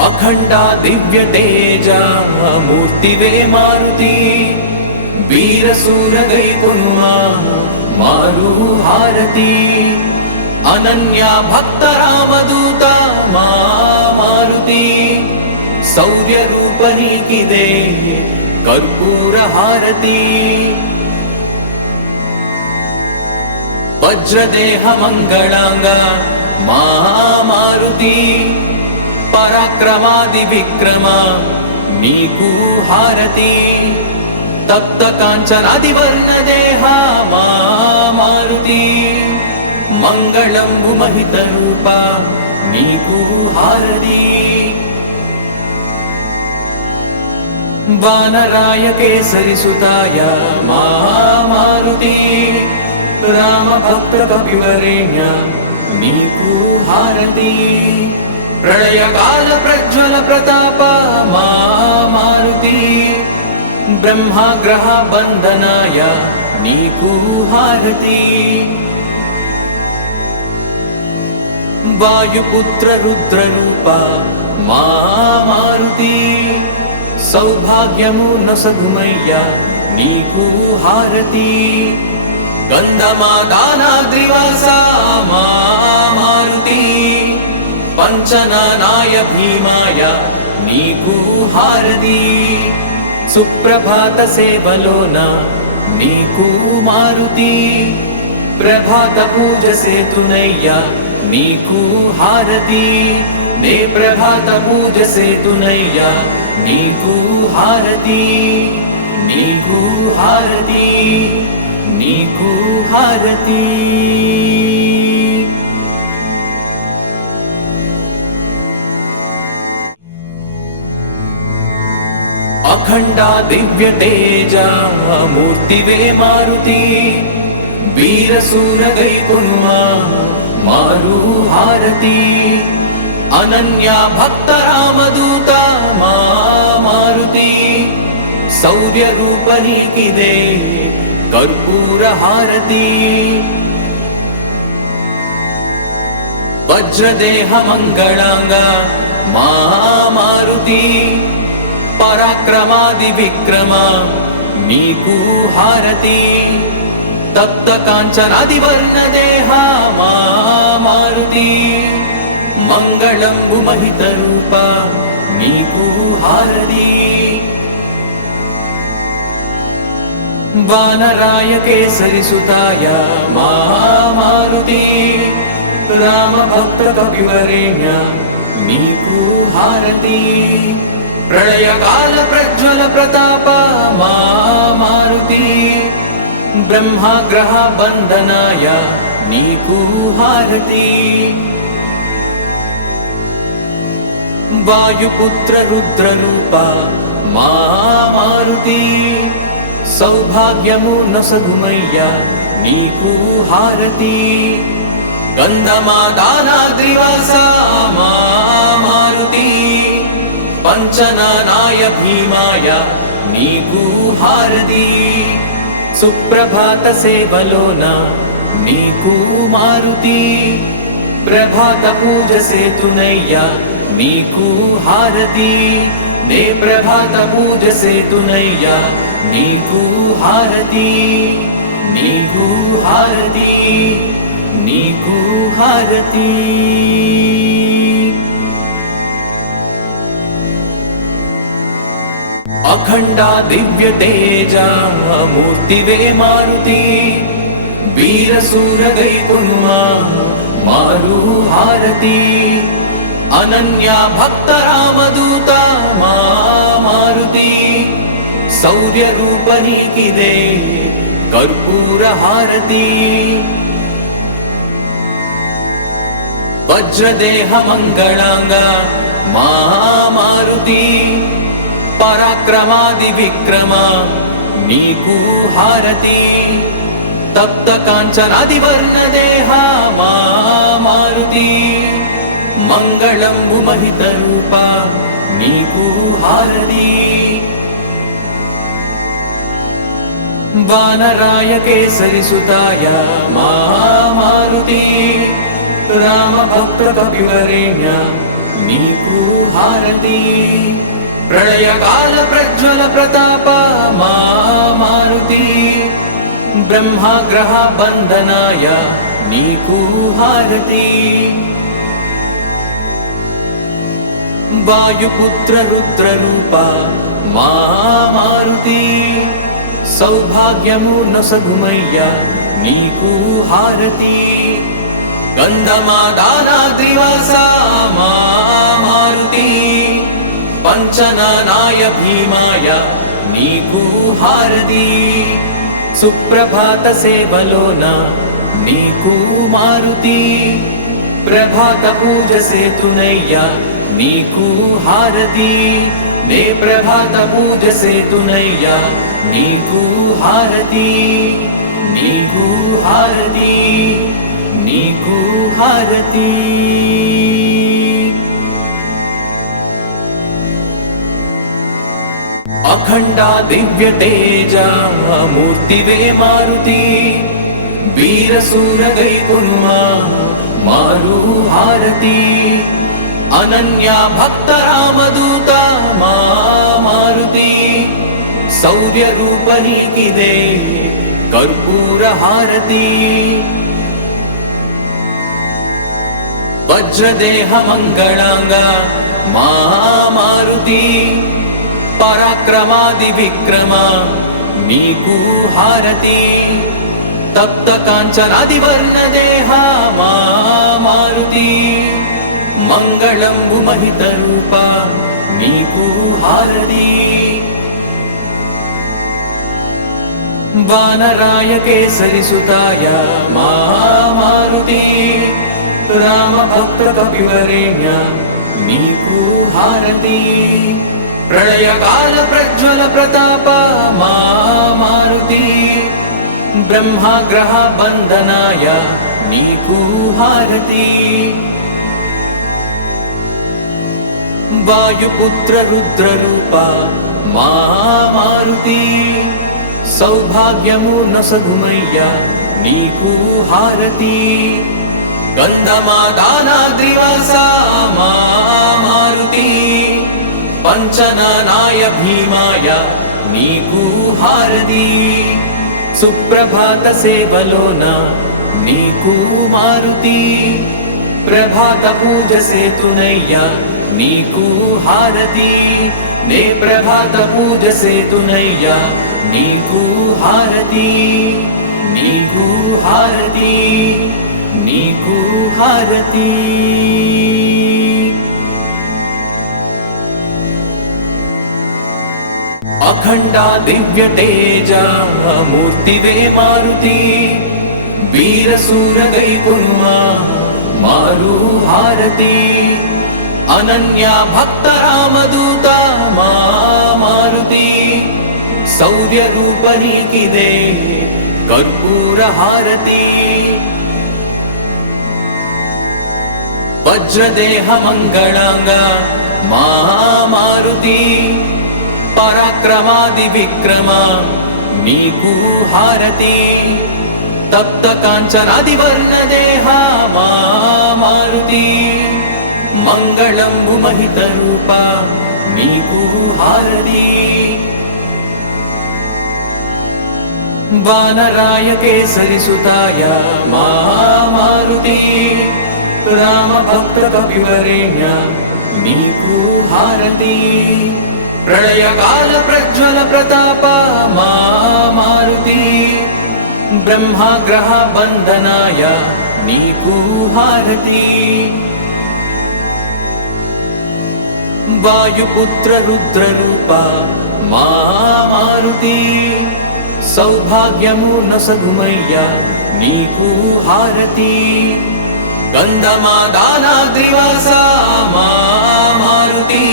अखंडा दिव्य तेजा मूर्तिवे मारुति वीरसूर गैकुनुमा मारु हारती अनन्या भक्त रामदूता मारुति शौर्य रूपनीकिदे कर्पूर हारती वज्रदेह मंगलांग मारुति पराक्रमादि विक्रम नीकु हारती तप्त कांचनादि वर्ण देहा मारुति मंगलंबु महित रूपा नीकु हारती वानराय केसरी सुताय मारुति राम भक्त कपिवरेण्य नीकु हारती प्रलय काल प्रज्वल प्रताप मारुति ब्रह्माग्रह बंधनाय नीकु हारती वायुपुत्र रुद्र रूपा मारुति सौभाग्यमु नसगुमय्या नीकु हारती गंधमादानाद्रिवासा मारुति पंचनानाय भीमाय नीकु हारती सुप्रभात सेवलोन नीकु मारुति प्रभात पूजसे तुनय्या नीकु हारती ने प्रभात पूजसे तुनय्या नीकु हारती नीकु हारती नीकु हारती अखंडा दिव्य तेजा मूर्तिवे मारुति वीरसूर गैकुनुमा मारु हारती अनन्या भक्त रामदूता मारुति शौर्य रूपनीकिदे कर्पूर हारती वज्रदेह मंगलांग मारुति पराक्रमादि विक्रम नीकु हारती तप्त कांचनादि वर्ण देहा मारुति मंगलंबु महित रूपा नीकु हारती वानराय केसरी सुताय मारुति राम भक्त कपिवरेण्य नीकु हारती प्रलय काल प्रज्वल प्रताप मारुति ब्रह्माग्रह बंधनाय नीकु हारती वायुपुत्र रुद्र रूपा मारुति सौभाग्यमु नसगुमय्या नीकु हारती गंधमादानाद्रिवासा मारुति पंचनानाय भीमाय नीकु हारती सुप्रभात सेवलोन नीकु मारुति प्रभात पूजसे तुनय्या नीकु हारती ने प्रभात पूजसे तुनय्या नीकु हारती नीकु हारती नीकु हारती अखंडा दिव्य तेजा मूर्तिवे मारुति वीरसूर गैकुनुमा मारु हारती अनन्या भक्त रामदूता मारुति शौर्य रूपनीकिदे कर्पूर हारती वज्रदेह मंगलांग मारुति पराक्रमादि विक्रम नीकु हारती तप्त कांचनादि वर्ण देहा मारुति मंगलंबु महित रूपा नीकु हारती वानराय केसरी सुताय मारुति राम भक्त कपिवरेण्य నీకు హారతి ప్రళయకాల ప్రజ్వల ప్రతాప మా మారుతి బ్రహ్మగ్రహ బంధనాయ నీకు హారతి వాయుపుత్ర రుద్ర రూప మా మారుతి సౌభాగ్యము నొసగుమయ్య నీకు హారతి గంధమాదానాద్రివాస మా మారుతి పంచనానాయ భీమాయ నీకు హారతి సుప్రభాత సేవలోన నీకు మారుతి ప్రభాత పూజ సేతునయ్య నీకు హారతి నే ప్రభాత పూజ సేతునయ్య నీకు హారతి నీకు హారతి నీకు హారతి అఖండ దివ్య తేజ మూర్తివే మారుతి వీరసూర గైకునుమా మారు హారతి అనన్య భక్త రామదూత మా మారుతి శౌర్య రూప నీకిదే కర్పూర హారతి వజ్రదేహ మంగళాంగ మా మారుతి పరాక్రమాది విక్రమ నీకు హారతి తప్త కాంచనాది వర్ణ దేహ మా మారుతి మంగళంబు మహిత రూప నీకు హారతి వానరాయ కేసరి సుతాయ మా మారుతి రామ భక్త కపివరేణ్య నీకు హారతి ప్రళయకాల ప్రజ్వల ప్రతాప మా మారుతి బ్రహ్మగ్రహ బంధనాయ నీకు హారతి వాయుపుత్ర రుద్ర రూప మా మారుతి సౌభాగ్యము నొసగుమయ్య నీకు హారతి గంధమాదానాద్రివాస మా మారుతి పంచనానాయ భీమాయ నీకు హారతి సుప్రభాత సేవలోన నీకు మారుతి ప్రభాత పూజ సేతునయ్య నీకు హారతి నే ప్రభాత పూజ సేతునయ్య నీకు హారతి నీకు హారతి నీకు హారతి అఖండ దివ్య తేజ మూర్తివే మారుతి వీరసూర గైకునుమా మారు హారతి అనన్య భక్త రామదూత మా మారుతి శౌర్య రూప నీకిదే కర్పూర హారతి వజ్రదేహ మంగళాంగ మా మారుతి పరాక్రమాది విక్రమ నీకు హారతి తప్త కాంచనాది వర్ణ దేహ మా మారుతి మంగళంబు మహిత రూప నీకు హారతి వానరాయ కేసరి సుతాయ మా మారుతి రామ భక్త కపివరేణ్య నీకు హారతి ప్రళయకాల ప్రజ్వల ప్రతాప మా మారుతి బ్రహ్మగ్రహ బంధనాయ నీకు హారతి వాయుపుత్ర రుద్ర రూప మా మారుతి సౌభాగ్యము నొసగుమయ్య నీకు హారతి గంధమాదానాద్రివాస మా మారుతి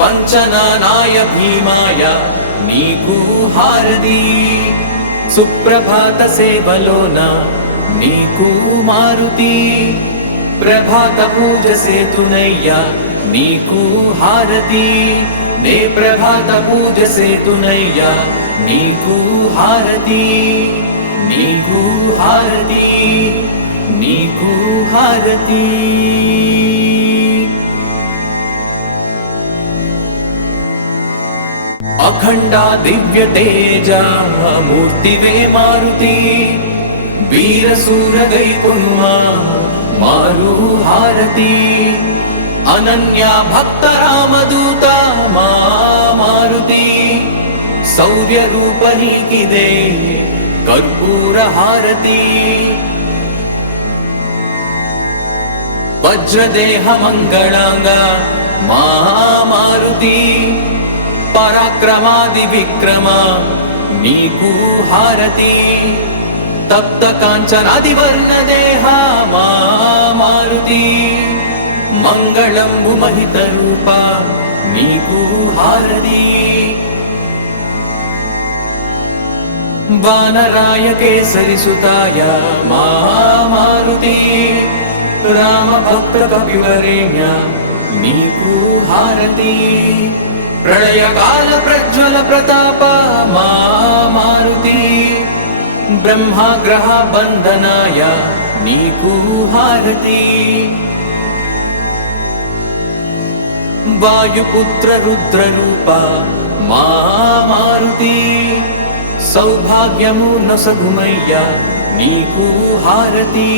పంచనానాయ భీమాయ నీకు హారతి సుప్రభాత సేవలోన నీకు మారుతి ప్రభాత పూజ సేతునయ్య నీకు హారతి నే ప్రభాత పూజ సేతునయ్య నీకు హారతి నీకు హారతి నీకు హారతి అఖండ దివ్య తేజ మూర్తివే మారుతి వీర సూరగై కొనుమా మారు హారతి అనన్య భక్త రామదూత మా మారుతి శౌర్య రూప నీకిదే కర్పూర హారతి వజ్రదేహ మంగళాంగ మా మారుతి పరాక్రమాది విక్రమ నీకు హారతి తప్త కాంచనాది వర్ణ దేహ మా మారుతి మంగళంబు మహిత రూప నీకు హారతి వానరాయ కేసరి సుతాయ మా మారుతి రామ భక్త కపివరేణ్య నీకు హారతి ప్రళయ కాల ప్రజ్వల ప్రతాప మా మారుతి బ్రహ్మగ్రహ బంధనాయ నీకు హారతి వాయుపుత్ర రుద్ర రూప మా మారుతి సౌభాగ్యము నొసగుమయ్య నీకు హారతి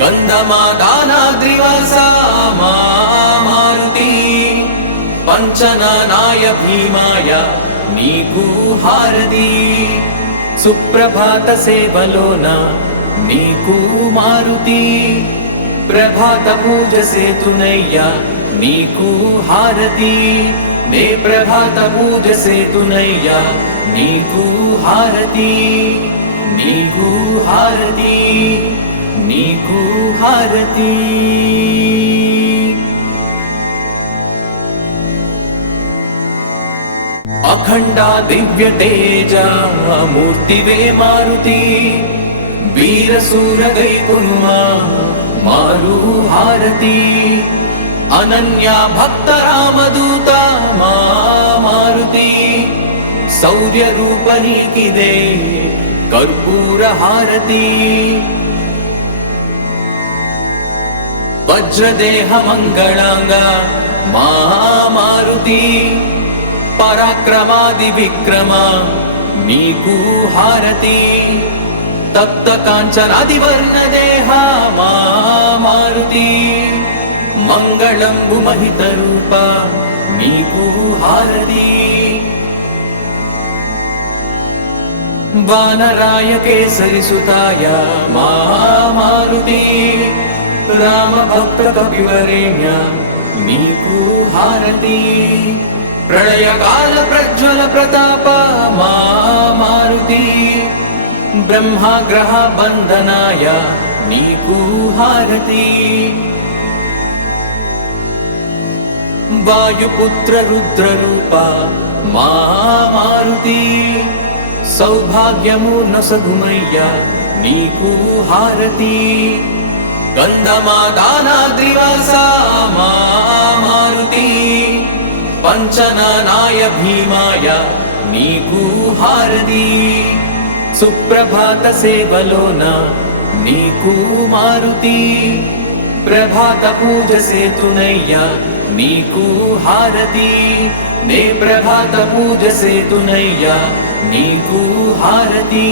గంధమాదానాద్రివాస మా మారుతి పంచనానాయ భీమాయ నీకు హారతి సుప్రభాత సేవలోన నీకు మారుతి ప్రభాత పూజ సేతునయ్య నీకు హారతి నే ప్రభాత పూజ సేతునయ్య నీకు హారతి నీకు హారతి నీకు హారతి అఖండ దివ్య తేజ మూర్తివే మారుతి వీర సూరగై కొనుమా మారు హారతి అనన్య భక్త రామదూత మా మారుతి శౌర్య రూప నీకిదే కర్పూర హారతి వజ్రదేహ మంగళాంగ మా మారుతి పరాక్రమాది విక్రమ నీకు హారతి తప్త కాంచనాది వర్ణ దేహ మా మారుతి మంగళంబు మహిత రూప నీకు హారతి వానరాయ కేసరి సుతాయ మా మారుతి రామ భక్త కపివరేణ్య నీకు హారతి ప్రళయ కాల ప్రజ్వల ప్రతాప మా మారుతి బ్రహ్మగ్రహ బంధనాయ నీకు హారతి వాయుపుత్ర రుద్ర రూప మా మారుతి సౌభాగ్యము నొసగుమయ్య నీకు హారతి గంధమాదానాద్రివాస మా మారుతి పంచనానాయ భీమాయ నీకు హారతి సుప్రభాత సేవలోన నీకు మారుతి ప్రభాత పూజ సేతునయ్య నీకు హారతి నే ప్రభాత పూజ సేతునయ్య నీకు హారతి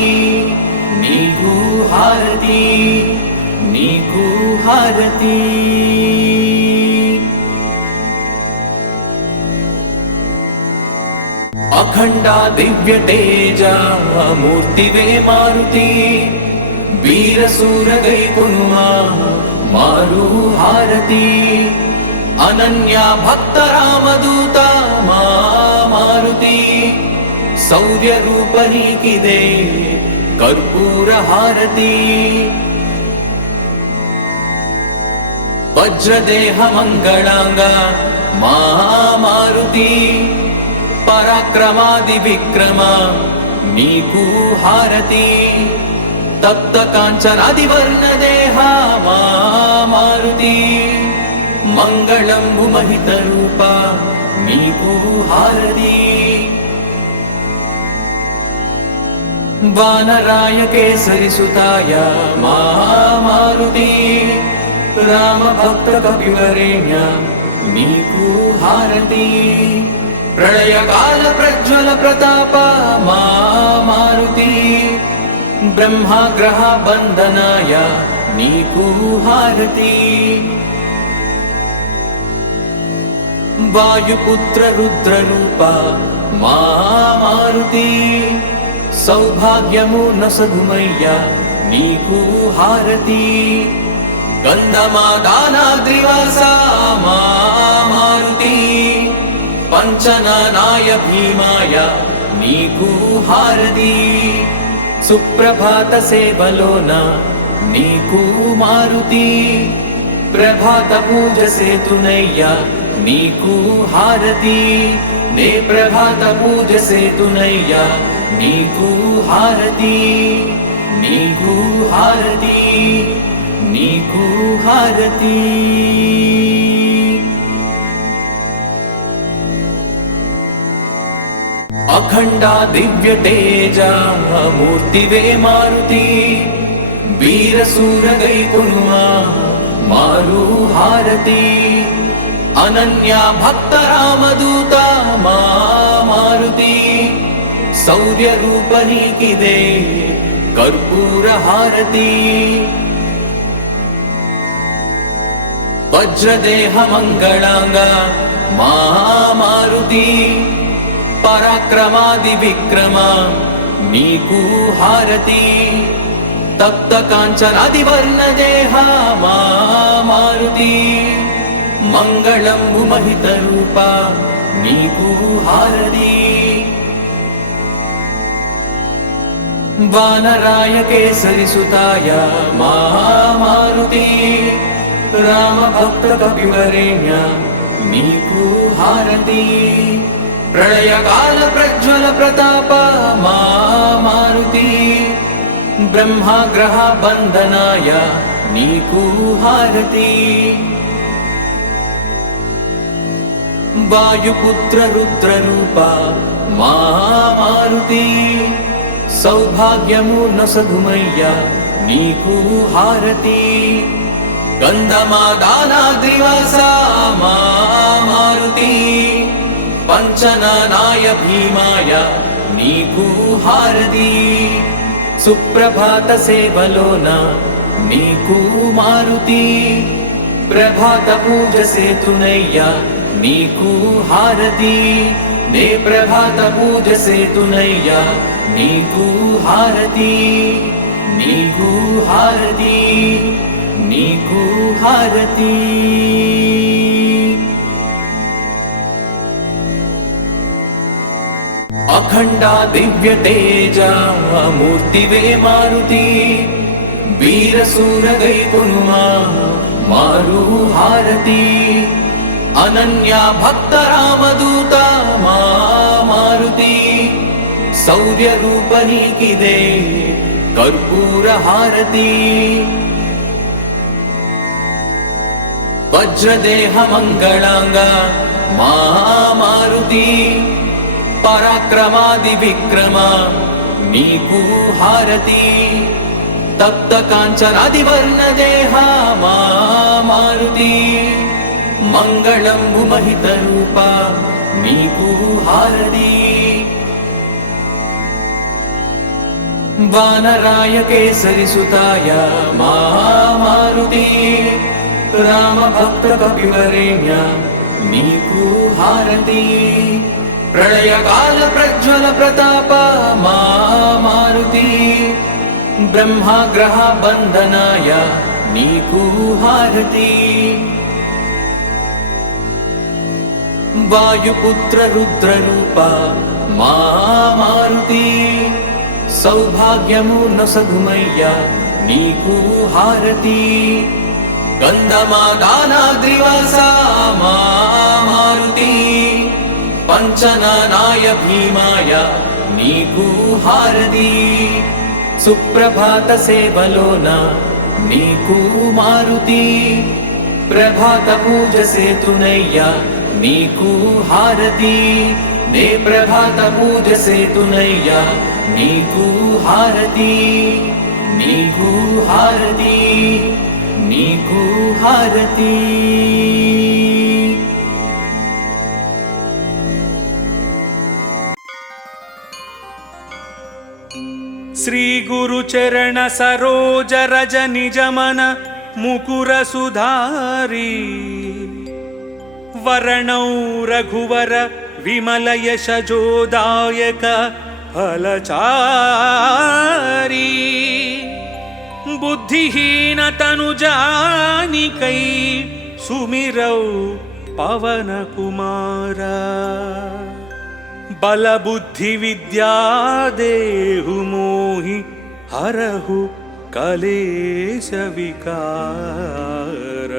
నీకు హారతి నీకు హారతి అఖండ దివ్య తేజ మూర్తివే మారుతి వీర సూరగై కొనుమా మారు హారతి అనన్య భక్త రామదూత మా మారుతి శౌర్య రూప నీకిదే కర్పూర హారతి వజ్రదేహ మంగళాంగ మా మారుతి పరాక్రమాది విక్రమ నీకు హారతి తప్త కాంచనాది వర్ణ దేహ మా మారుతి మంగళంబు మహిత రూప నీకు హారతి వానరాయ కేసరి సుతాయ మా మారుతి రామ భక్త కపివరేణ్య నీకు హారతి ప్రళయకాల ప్రజ్వల ప్రతాప మా మారుతి బ్రహ్మగ్రహ బంధనాయ నీకు హారతి వాయుపుత్ర రుద్ర రూప మా మారుతి సౌభాగ్యము నసగుమయ్యా నీకు హారతి గంధమాదానాద్రివాస మా మారుతి పంచనానాయ భీమాయ నీకు హారతి సుప్రభాత సేవలోన నీకు మారుతి ప్రభాత పూజ సేతునయ్యా నీకు హారతి నే ప్రభాత పూజ సేతునయ్యా నీకు హారతి నీకు హారతి నీకు హారతి అఖండ దివ్య తేజ మూర్తివే మారుతి వీరసూర గైకొనుమా మారు హారతి అనన్య భక్త రామదూత మా మారుతి శౌర్య రూప నీకిదే కర్పూర హారతి వజ్రదేహ మంగళాంగ మా మారుతి పరాక్రమాది విక్రమ నీకు హారతి తప్త కాంచనాది వర్ణ దేహ మా మారుతి మంగళంబు మహిత రూప నీకు హారతి వానరాయ కేసరి సుతాయ మా మారుతి రామ భక్త కపివరేణ్య నీకు హారతి ప్రళయకాల ప్రజ్వల ప్రతాప మా మారుతి బ్రహ్మగ్రహ బంధనాయ నీకు హారతి వాయుపుత్ర రుద్ర రూప మా మారుతి సౌభాగ్యము నసగుమయ్యా నీకు హారతి గంధమాదానాద్రివాస మా మారుతి పంచనానాయ భీమాయ నీకు హారతి సుప్రభాత సేవలోన నీకు మారుతి ప్రభాత పూజ సేతునయ్యా నీకు హారతి నే ప్రభాత పూజ సేతునయ్యా నీకు హారతి నీకు హారతి నీకు హారతి అఖండ దివ్య తేజ మూర్తివే మారుతి వీరసూర గైకొనుమా మారు హారతి అనన్య భక్త రామదూత మా మారుతి శౌర్య రూప నీకిదే కర్పూర హారతి వజ్రదేహ మంగళాంగ మా మారుతి పరాక్రమాది విక్రమ నీకు హారతి తప్త కాంచనాది వర్ణ దేహ మా మారుతి మంగళంబు మహిత రూప నీకు హారతి వానరాయ కేసరి సుతాయ మా మారుతి రామ భక్త కపివరేణ్య నీకు హారతి ప్రళయకాల ప్రజ్వల ప్రతాప మా మారుతి బ్రహ్మగ్రహ బంధనాయ నీకు హారతి వాయుపుత్ర రుద్ర రూప మా మారుతి సౌభాగ్యము నసగుమయ్యా నీకు హారతి గంధమాదానాద్రివాస మా మారుతి పంచనానాయ భీమాయ నీకు హారతి సుప్రభాత సేవలోన నీకు మారుతి ప్రభాత పూజ సేతునయ్యా నీకు హారతి నే ప్రభాత పూజ సేతునయ్యా నీకు హారతి నీకు హారతి నీకు హారతి गुरु चरण सरोज रज निज मन मुकुर सुधारी वरणौ रघुवर विमल यश जोदायक फलचारी बुद्धिहीन तनु जानिकै सुमिरौ पवन कुमारा बल बुद्धि विद्या देहु मोहि हरहु कलेश विकार।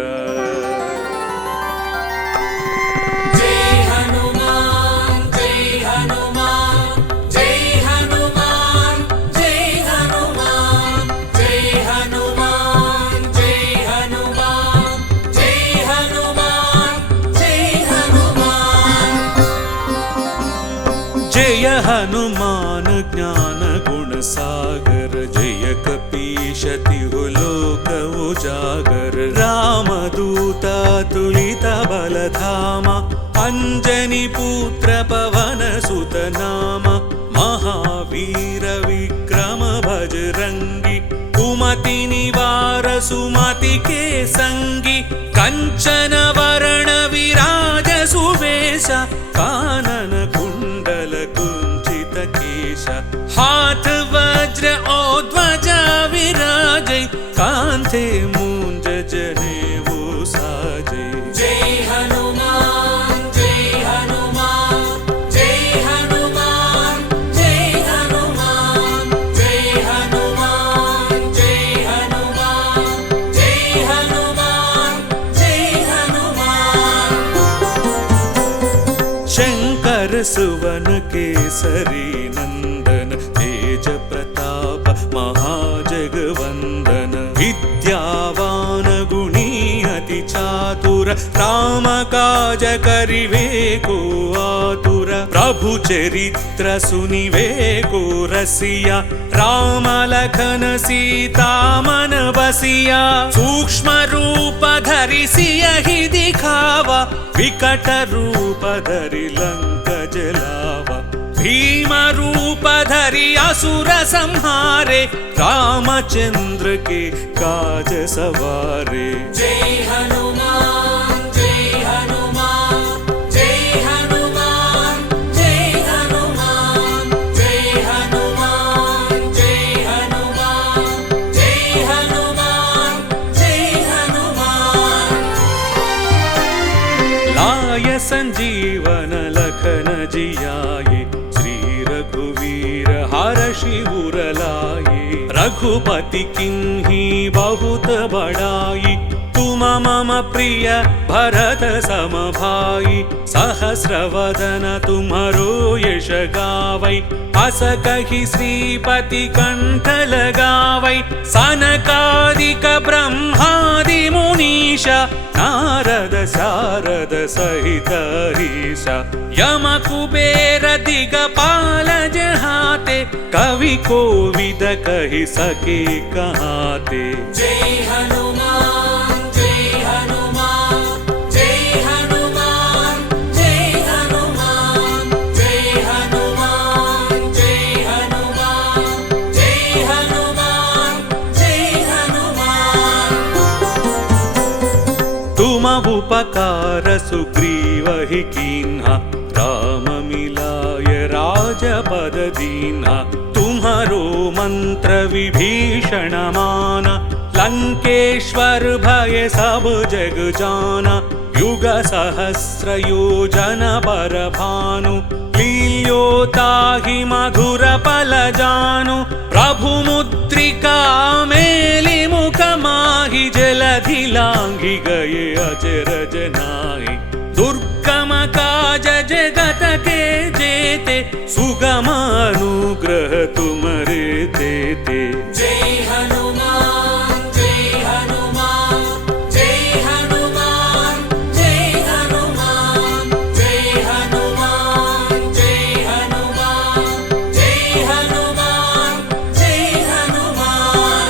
जय हनुमान ज्ञान गुण सागर जय कपीश तिहु लोक उजागर रामदूत तुलित बलधामा अंजनी पुत्र पवन सुत नाम महावीर विक्रम बजरंगी कुमति निवार सुमति के संगी कंचन वरण विराज सुवेश कानन कुंडल कुंचित केश हाथ वज्र और ध्वजा विराजे कांधे मूंज जनेऊ साजे। जय हनुमान जय हनुमान जय हनुमान जय हनुमान जय हनुमान जय हनुमान जय हनुमान जय हनुमान। शंकर सुवन केसरी नंदन तेज प्रताप महाजगवंदन विद्यावान गुणी अति चातुर राम काज करिवे को आतुर प्रभु चरित्र सुनिवे को रसिया राम लखन सीता मन बसिया सूक्ष्म रूप धरि सियहि दिखावा विकट रूप धरि लंक जलावा भीम रूप धरि असुर संहारे रामचंद्र के काज सवारे। जय हनुमान जय हनुमान जय हनुमान जय हनुमान जय हनुमान जय हनुमान जय हनुमान जय हनुमान। लाय संजीवन लखन जियाये रघुवीर हर्षि उर लाए रघुपति किन्ही बहुत बड़ाई तुम मम प्रिय भरत सम भाई सहस्र वदन तुम्हारो यश गावै अस कहि श्रीपति कंठ लगावै सनकादिक ब्रह्मादि मुनीशा नारद शारद सहित हरीशा यम कुबेर दिगपाल जहाते कवि कोविद कहि सके कहाते। जय हनुमान जय हनुमान जय हनुमान जय हनुमान जय हनुमान जय हनुमान जय हनुमान जय हनुमान। तुम उपकार सुग्रीव ही कीन्हा राम मिलाय राजपद दीन्हा तुम्हारो मंत्र विभीषण माना लंकेश्वर भय सब जग जाना युग सहस्र योजन पर भानु लील्योताहि मधुर पल जानु प्रभु मुद्रिका मेलि मुख माहि जलधि लांघि गए अजरज नाहि दुर्गम काज जगत के जेते सुगम अनुग्रह तुमरे तेते। जय हनुमान जय हनुमान जय हनुमान जय हनुमान जय हनुमान जय हनुमान जय हनुमान जय हनुमान।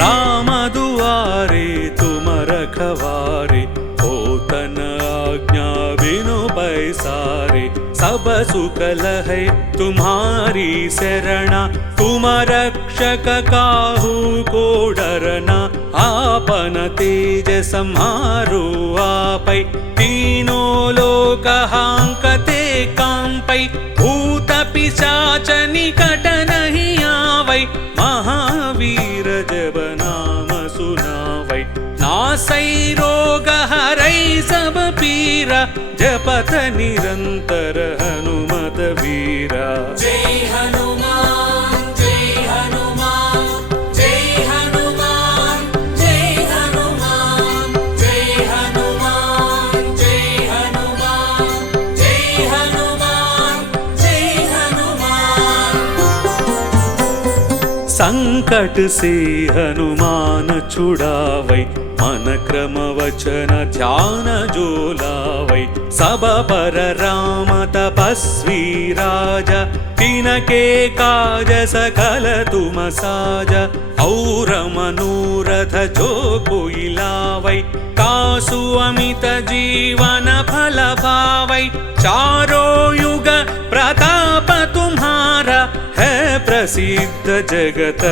राम दुआरे तुम रखवारे होतन आज्ञा बिनु पैसारे सब सुख लहै तुम्हारी शरणा, तुम रक्षक काहू को डरना। आपन तेज सम्हारो आपै, तीनों लोक हांकते कांपै। भूत पिशाच निकट नहीं आवै, महावीर जब नाम सुनावै। नासै रोग हरै सब पीरा, जपत निरंतर हनुमत वीरा। जय हनुमान जय हनुमान जय हनुमान जय हनुमान जय हनुमान जय हनुमान जय हनुमान जय हनुमान। संकट से हनुमान छुड़ावै, मन क्रम वचन ध्यान जो लावै। सब पर राम तपस्वी राजा, तिनके काज सकल तुम साजा। और मनोरथ जो कोई लावै, कासु अमित जीवन फल पावै। चारों युग प्रताप तुम्हारा, है प्रसिद्ध जगत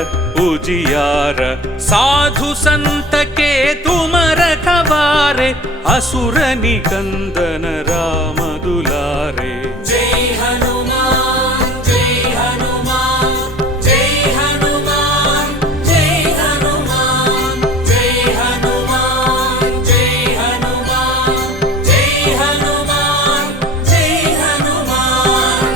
उजियारा। साधु संत के तुम रखवारे, असुर निकंदन राम दुलारे। जय हनुमान जय हनुमान जय हनुमान जय हनुमान जय हनुमान जय हनुमान जय हनुमान जय हनुमान।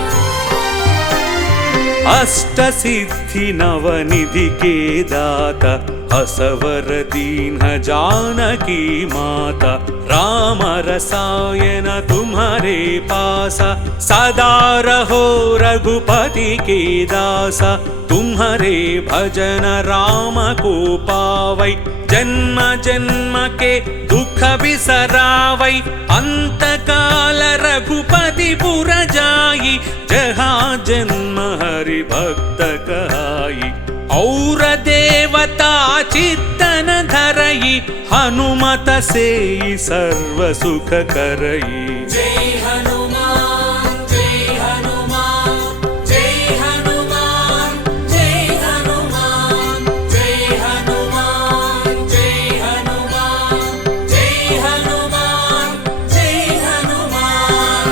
अष्ट सिद्धि नवनिधि के दाता, असवर दीन जानकी माता। राम रसायन तुम्हारे पासा, सदा रहो रघुपति के दासा। तुम्हारे भजन राम को पावै, जन्म जन्म के दुख बिसरावै। अंत काल रघुपति पुर जाई, जहाँ जन्म हरि भक्त कहाई। और देवता चित्तन धरई, हनुमत से सर्व सुख करई। जय हनुमान जय हनुमान जय हनुमान जय हनुमान जय हनुमान जय हनुमान जय हनुमान जय हनुमान।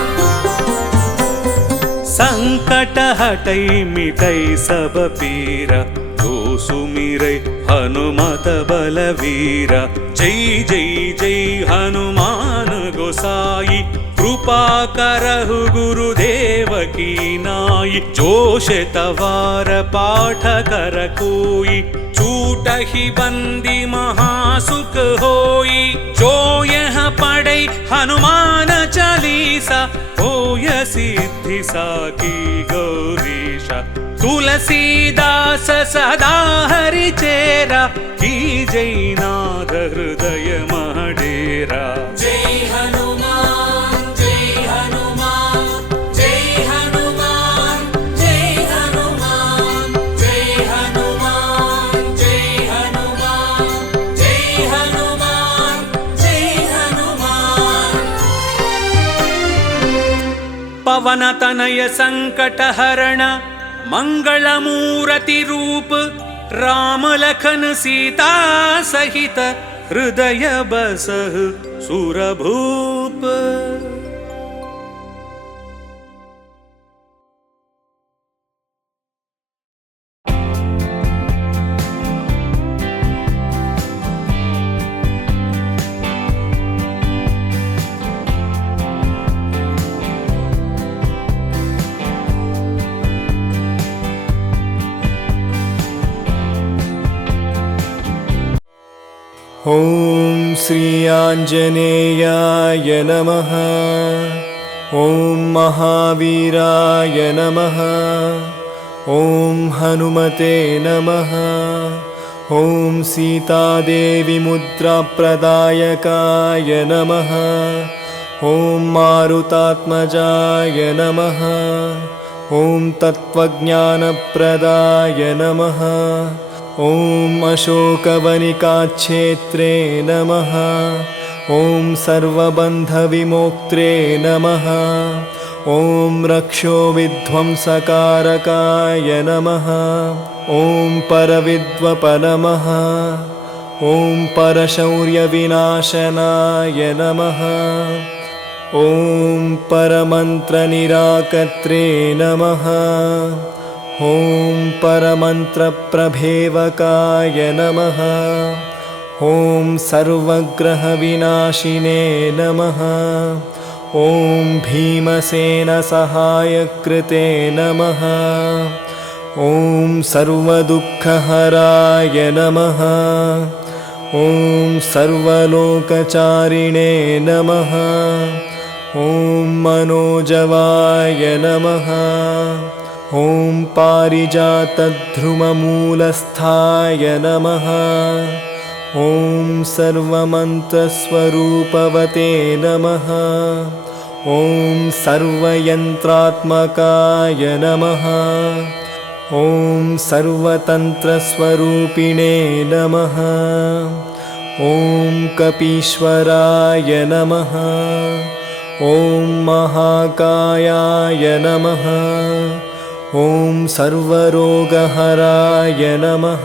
संकट हटै मिटै सब पीरा, जो सुमिरै हनुमत बलवीरा। जय जय जय हनुमान गोसाई, कृपा करहु गुरुदेव की नाई। जो शतवार पाठ कर कोई, छूटहि बंदी महासुख होई। जो यह पढ़ै हनुमान चालीसा, होय सिद्धि साकी गौरीशा। तुलसीदास सदा हरि चेरा, की जय नाथ हृदय महडेरा। जय हनुमान जय हनुमान जय हनुमान जय हनुमान जय हनुमान जय हनुमान जय हनुमान जय हनुमान। पवन तनय संकट हरण, मंगल मूरति रूप। राम लखन सीता सहित, हृदय बसहु सुरभूप। ॐ श्री आञ्जनेयाय नमः। ॐ महावीराय नमः। ॐ हनुमते नमः। ॐ सीतादेवी मुद्राप्रदायकाय नमः। ॐ मारुतात्मजाय नमः। ॐ तत्त्वज्ञानप्रदाय नमः। ॐ अशोकवनिकाक्षेत्रे नमः। ॐ सर्वबन्धविमोक्त्रे नमः। ॐ रक्षोविध्वंसकारकाय नमः। ॐ परविद्वप नमः। ॐ परशौर्यविनाशनाय नमः। ॐ परमन्त्रनिराकर्त्रे नमः। ॐ परमन्त्रप्रभेवकाय नमः। ॐ सर्वग्रहविनाशिने नमः। ॐ भीमसेनसहायकृते नमः। ॐ सर्वदुःखहराय नमः। ॐ सर्वलोकचारिणे नमः। ॐ मनोजवाय नमः। ॐ पारिजातध्रुममूलस्थाय नमः। ॐ सर्वमन्त्रस्वरूपवते नमः। ॐ सर्वयन्त्रात्मकाय नमः। ॐ सर्वतन्त्रस्वरूपिणे नमः। ॐ कपीश्वराय नमः। ॐ महाकायाय नमः। ॐ सर्वरोगहराय नमः।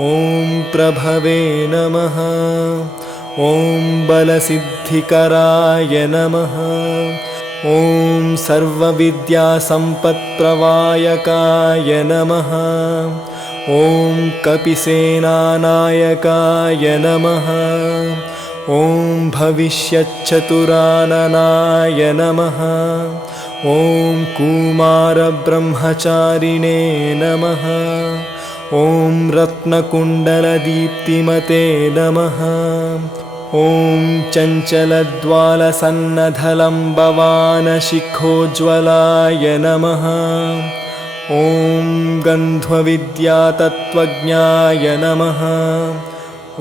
ॐ प्रभवे नमः। ॐ बलसिद्धिकराय नमः। ॐ सर्वविद्यासम्पत्प्रवायकाय नमः। ॐ कपिसेनानायकाय नमः। ॐ भविष्यच्चतुराननाय नमः। ॐ कुमारब्रह्मचारिणे नमः। ॐ रत्नकुण्डलदीप्तिमते नमः। ॐ चञ्चलद्वालसन्नधलम्बवानशिखोज्ज्वलाय नमः। ॐ गन्ध्वविद्यातत्त्वज्ञाय नमः।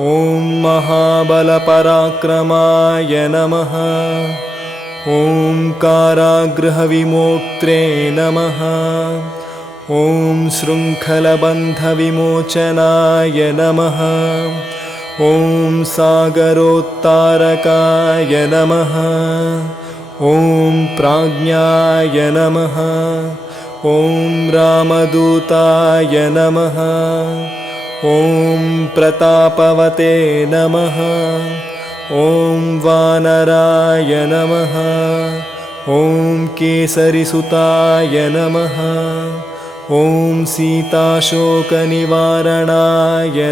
ॐ महाबलपराक्रमाय नमः। ॐ कारागृहविमोक्त्रे नमः। ॐ शृङ्खलबन्धविमोचनाय नमः। ॐ सागरोत्तारकाय नमः। ॐ प्राज्ञाय नमः। ॐ रामदूताय नमः। ॐ प्रतापवते नमः। ॐ वानराय नमः। ॐ केसरिसुताय नमः। ॐ सीताशोकनिवारणाय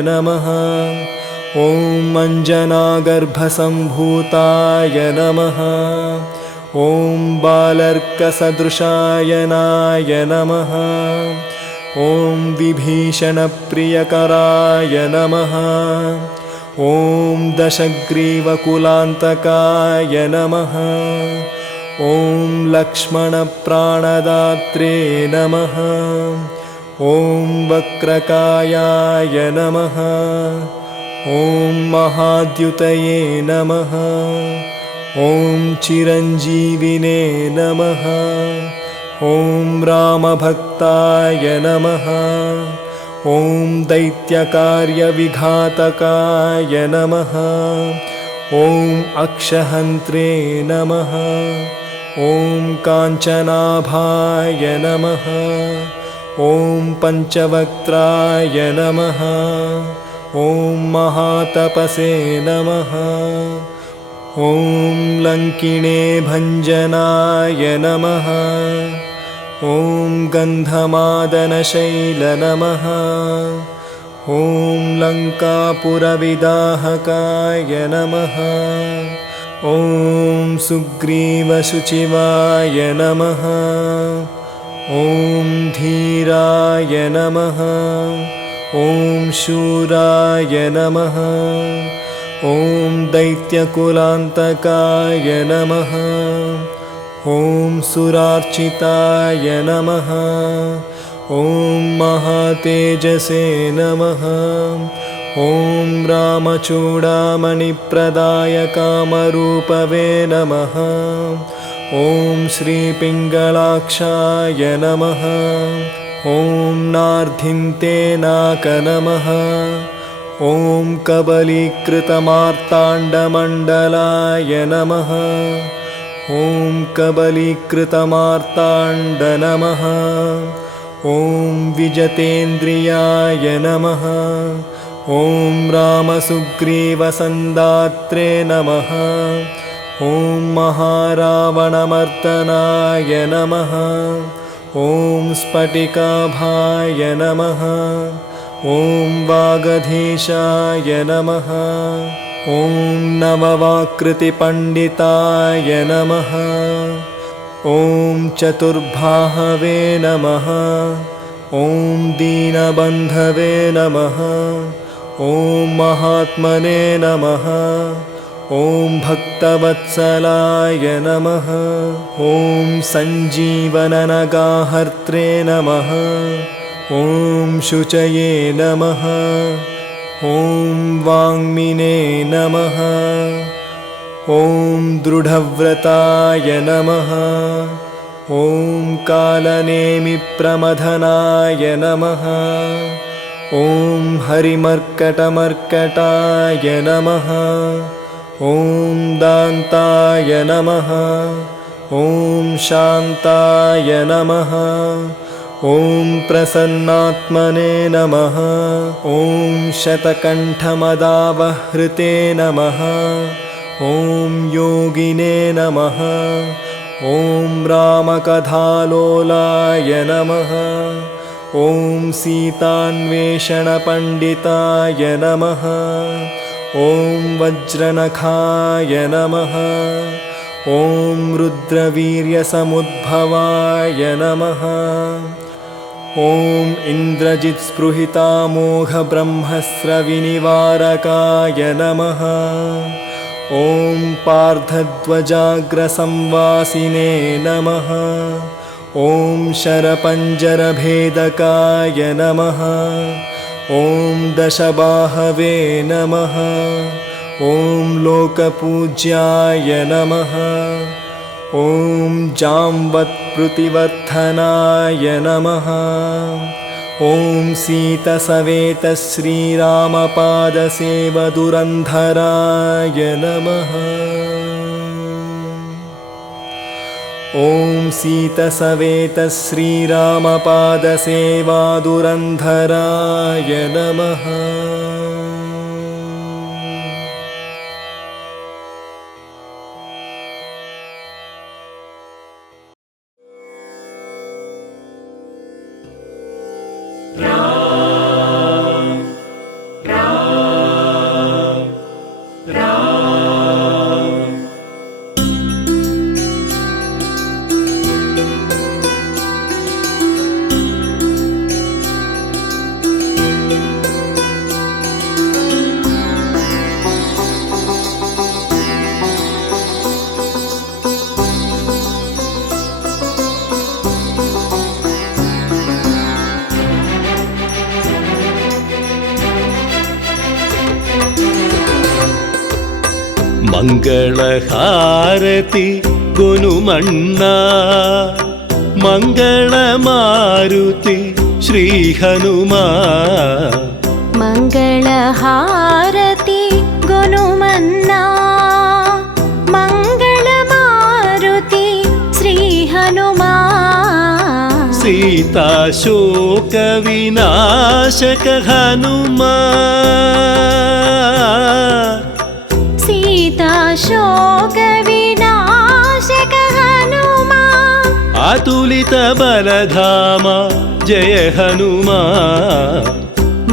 नमः। ॐ अञ्जनागर्भसम्भूताय नमः। ॐ बालर्कसदृशायनाय नमः। ॐ विभीषणप्रियकराय नमः। ॐ दशग्रीवकुलान्तकाय नमः। ॐ लक्ष्मणप्राणदात्रे नमः। ॐ वक्रकायाय नमः। ॐ महाद्युतये नमः। ॐ चिरञ्जीविने नमः। ॐ रामभक्ताय नमः। ॐ दैत्यकार्यविघातकाय नमः। ॐ अक्षहन्त्रे नमः। ॐ काञ्चनाभाय नमः। ॐ पञ्चवक्त्राय नमः। ॐ महातपसे नमः। ॐ लङ्किणे भञ्जनाय नमः। ॐ गन्धमादनशैल नमः। ॐ लङ्कापुरविदाहकाय नमः। ॐ सुग्रीवशुचिवाय नमः। ॐ धीराय नमः। ॐ शूराय नमः। ॐ दैत्यकुलान्तकाय नमः। ॐ सुरार्चिताय नमः। ॐ महातेजसे नमः। ॐ रामचूडामणिप्रदायकामरूपवे नमः। ॐ श्रीपिङ्गलाक्षाय नमः। ॐ नार्धिन्ते नाक नमः। ॐ कबलीकृतमार्ताण्डमण्डलाय नमः। ॐ कबलीकृतमार्ताण्ड नमः। ॐ विजतेन्द्रियाय नमः। ॐ रामसुग्रीवसन्दात्रे नमः। ॐ महारावणमर्दनाय नमः। ॐ स्फटिकाभाय नमः। ॐ वागधीशाय नमः। ॐ नववाकृतिपण्डिताय नमः। ॐ चतुर्बाहवे नमः। ॐ दीनबन्धवे नमः। ॐ महात्मने नमः। ॐ भक्तवत्सलाय नमः। ॐ सञ्जीवननगाहर्त्रे नमः। ॐ शुचये नमः। ॐ वाङ्मिने नमः। ॐ दृढव्रताय नमः। ॐ कालनेमिप्रमथनाय नमः। ॐ हरिमर्कटमर्कटाय नमः। ॐ दान्ताय नमः। ॐ शान्ताय नमः। ॐ प्रसन्नात्मने नमः। ॐ शतकण्ठमदावहृते नमः। ॐ योगिने नमः। ॐ रामकथालोलाय नमः। ॐ सीतान्वेषणपण्डिताय नमः। ॐ वज्रनखाय नमः। ॐ रुद्रवीर्यसमुद्भवाय नमः। ॐ इन्द्रजित्स्पृहितामोघब्रह्मस्रविनिवारकाय नमः। ॐ पार्थध्वजाग्रसंवासिने नमः। ॐ शरपञ्जरभेदकाय नमः। ॐ दशबाहवे नमः। ॐ लोकपूज्याय नमः। ॐ जाम्वत्प्रुतिवर्धनाय नमः। ॐ सीतसवेतश्रीरामपादसेवदुरन्धराय नमः। ॐ सीतसवेतश्रीरामपादसेवादुरन्धराय नमः। ಮಂಗಳಹಾರತಿ ಗುನುಮಣ್ಣ ಮಂಗಳಮಾರುತಿ ಶ್ರೀ ಹನುಮ ಮಂಗಳಹಾರತಿ ಗುನುಮನ್ನ ಮಂಗಳಮಾರುತಿ ಶ್ರೀ ಹನುಮ ಸೀತಾಶೋಕ ವಿನಾಶಕ ಹನುಮ ಶೋಕ ವಿನಾಶಕ ಹನುಮ ಅತುಲಿತ ಬಲಧಾಮ ಜಯ ಹನುಮ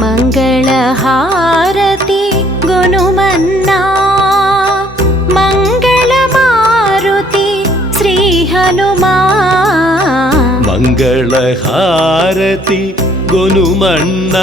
ಮಂಗಳಹಾರತಿ ಗುನುಮನ್ನ ಮಂಗಳಮಾರುತಿ ಶ್ರೀ ಹನುಮ ಮಂಗಳಹಾರತಿ ಗುನುಮಣ್ಣ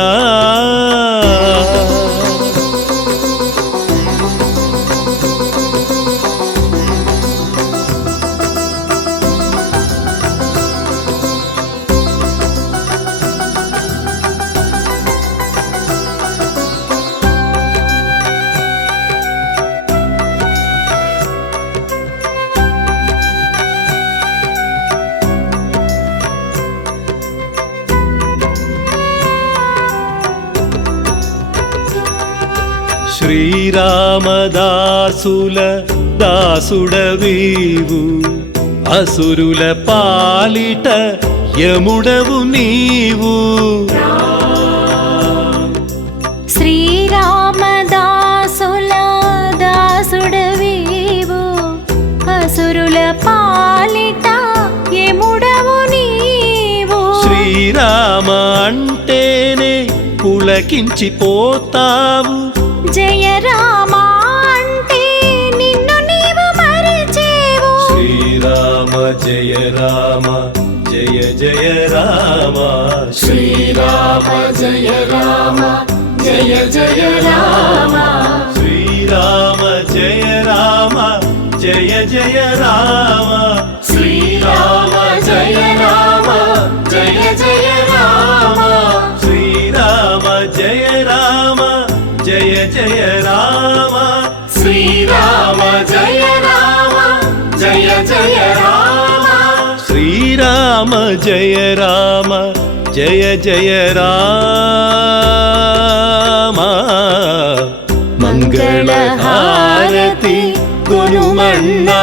శ్రీరామదాసుల దాసుడవీవు అసురుల పాలిట యముడవు నీవు శ్రీరామదాసుల దాసుడవీవు అసురుల పాలిట యముడవు నీవు శ్రీరామ అంటేనే పులకించిపోతావు జయ రామ అంటే నిన్ను నీవు మరిచేవు శ్రీరామ జయ రామ జయ జయ రామ శ్రీరామ జయ రామ జయ జయ రామ శ్రీరామ జయ రామ జయ జయ రామ శ్రీరామ జయ రామ జయ జయ రామ శ్రీరామ జయ రామ జయ జయ రామ శ్రీరామ జయ రామ జయ జయ రామ శ్రీరామ జయ రామ జయ జయ రామ మంగళహారతి గురుమన్నా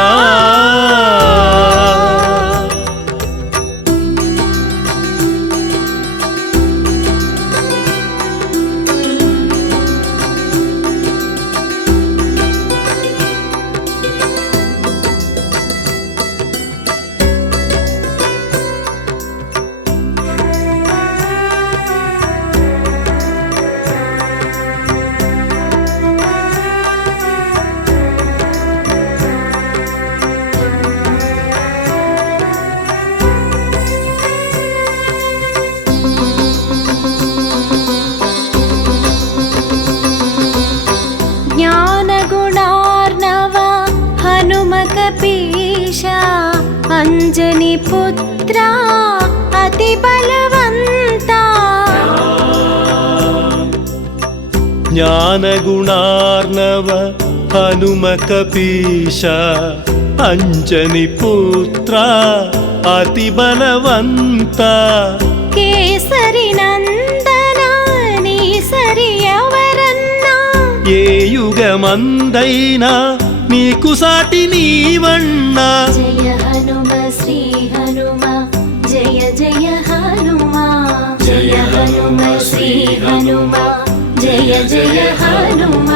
ಜ್ಞಾನಗುಣಾರ್ಣವ ಹನುಮಕಪೀಶ ಅಂಜನಿ ಪುತ್ರ ಅತಿ ಬಲವಂತ ಜ್ಞಾನಗುಣಾರ್ಣವ ಹನುಮಕಪೀಶ ಅಂಜನಿ ಪುತ್ರ ಅತಿ ಬಲವಂತ ಕೇಸರಿ ನಂದನ ನೀ ಸರಿಯವರನ್ನ ఏ యుగమందైనా నీకు సాటి నీవన్నా జయ హనుమ శ్రీ హనుమ జయ జయ హనుమ జయ హనుమ శ్రీ హనుమ జయ జయ హనుమ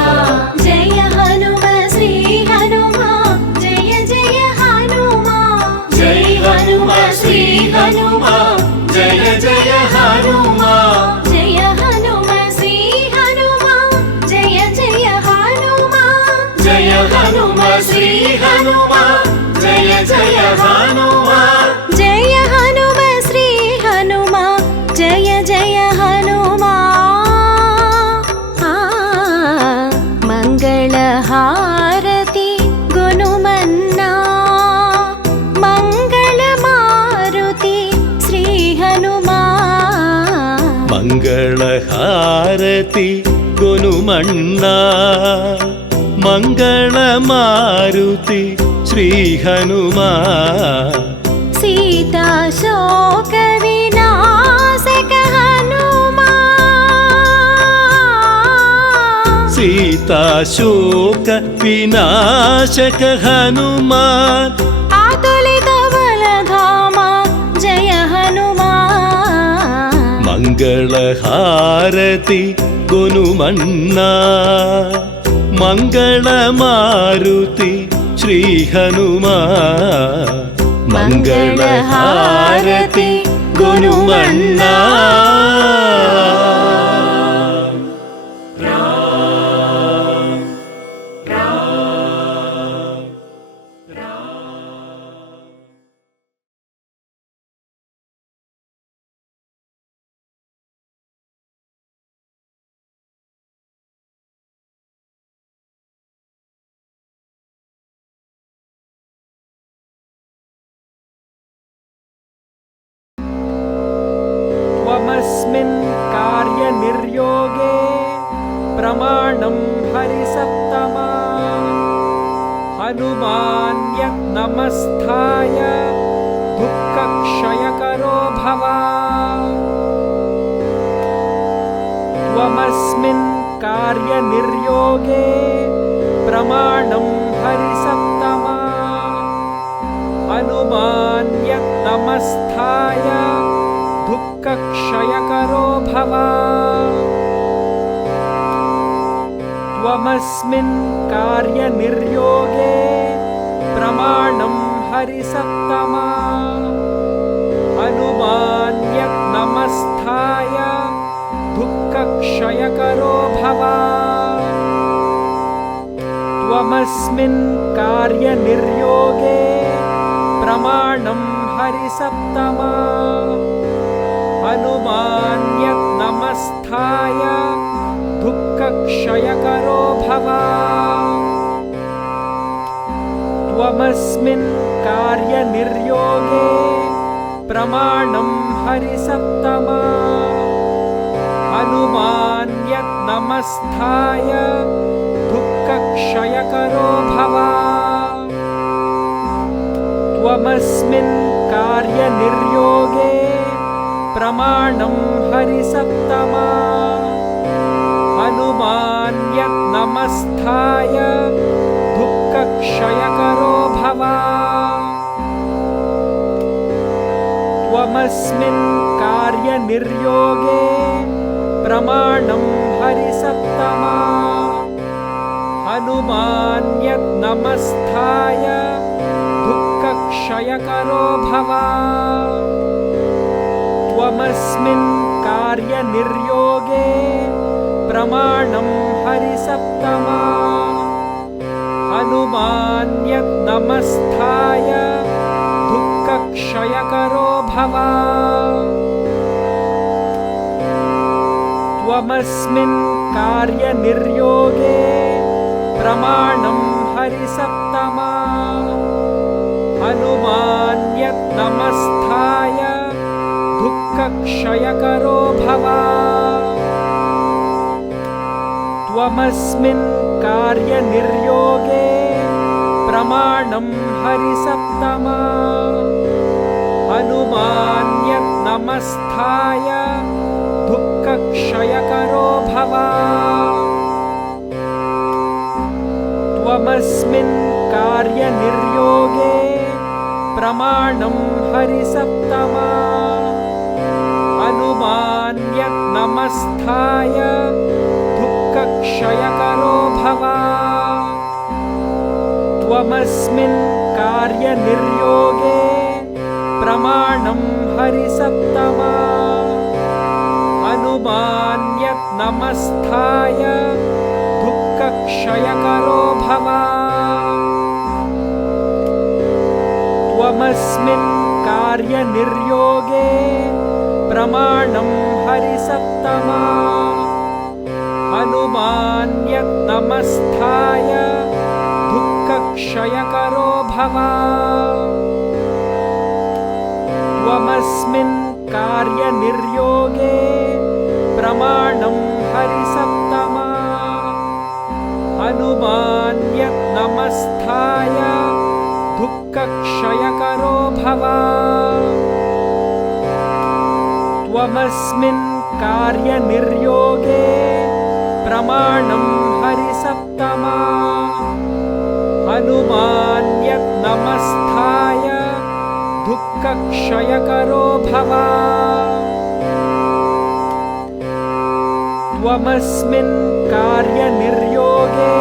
జయ హనుమ శ్రీ హనుమ జయ జయ హనుమ జై హనుమ శ్రీ హనుమ జయ జయ హనుమ జయ హనుమ శ్రీ హనుమ జయ జయ హనుమ జయ హనుమ శ్రీ హనుమ జయ జయ హనుమ జయ హనుమ శ్రీ హనుమ జయ జయ హనుమ మంగళహారతి గుణమన్నా మంగళ మారుతి శ్రీ హనుమా మంగళహారతి గొనుమన్నా మంగళ మారుతి శ్రీ హనుమా సీతా శోక వినాశక హనుమా సీతాశోక వినాశక హనుమాన్ అతులిత బలధామ జయ హనుమా మంగళహారతి గొనుమన్నా మంగళ మారుతి శ్రీ హనుమా మంగళహారతి గొనుమన్నా त्वमस्मिन् कार्यनिर्योगे प्रमाणं हरिसप्तमा हनुमान्यनमस्थाय दुःखक्षयकरो भव त्वमस्मिन् कार्यनिर्योगे प्रमाणं हरिसप्तमा हनुमान्यत्नमस्थाय दुःखक्षयकरो भव त्वमस्मिन् कार्यनिर्योगे प्रमाणं हरिसप्तमा हनुमान्यत्नमस्थाय दुःखक्षयकरो भव त्वमस्मिन् कार्यनिर्योगे प्रमाणं हरिसप्तमा हनुमान्यत्नमस्थाय दुःखक्षयकरो भव त्वमस्मिन् कार्यनिर्योगे प्रमाणं हरिसप्तमा हनुमान्यत्नमस्थाय दुःखक्षयकरो भव त्वमस्मिन् कार्यनिर्योगे प्रमाणं हरिसप्तमा हनुमान्यत्नमस्थाय दुःखक्षयकरो भव त्वमस्मिन् कार्यनिर्योगे प्रमाणं हरिसप्तमा हनुमान्यत्नमस्थाय दुःखक्षयकरो भव त्वमस्मिन् कार्यनिर्योगे प्रमाणं हरिसप्तमा हनुमान्यत्नमस्थाय दुःखक्षयकरो भव त्वमस्मिन् कार्यनिर्योगे प्रमाणं हरिसप्तमा हनुमान्यत्नमस्थाय दुःखक्षयकरो भव त्वमस्मिन् कार्यनिर्योगे प्रमाणं हरिसप्तमा हनुमान्यत्नमस्थाय दुःखक्षयकरो भव त्वमस्मिन् कार्यनिर्योगे प्रमाणं हरिसप्तमा हनुमान्यत्नमस्थाय दुःखक्षयकरो भव त्वमस्मिन् कार्यनिर्योगे प्रमाणं हरिसप्तमा हनुमान्यत्नमस्थाय दुःखक्षयकरो भव त्वमस्मिन् कार्यनिर्योगे प्रमाणं हरिसप्तमा हनुमान्यत्नमस्थाय दुःखक्षयकरो भव त्वमस्मिन् कार्यनिर्योगे प्रमाणं हरिसप्तमा हनुमान्यत्नमस्थाय दुःखक्षयकरो भव त्वमस्मिन् कार्यनिर्योगे प्रमाणं हरिसप्तमा हनुमान्यत्नमस्थाय दुःखक्षयकरो भव त्वमस्मिन् कार्यनिर्योगे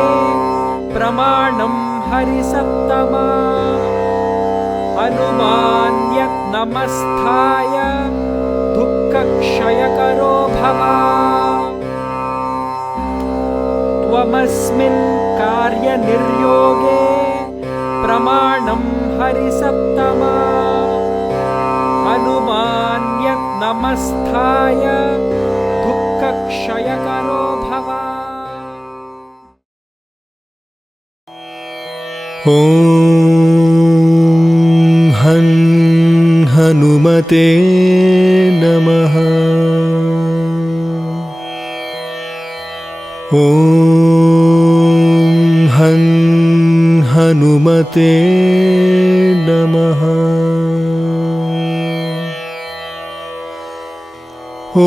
प्रमाणं हरिसप्तमा हनुमान्यत्नमस्थाय दुःखक्षयकरो भव त्वमस्मिन् कार्यनिर्योगे प्रमाणं हरिसप्तमा हनुमान्यत्नमस्थाय दुःखक्षयकरो भव ॐ हनुमते नमः। ॐ हनुमते नमः। ॐ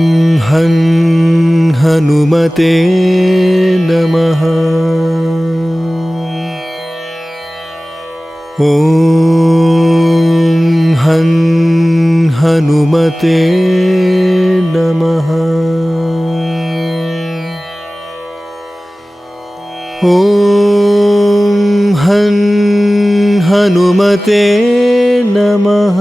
हनुमते नमः। ॐ हनुमते नमः। ॐ हनुमते नमः।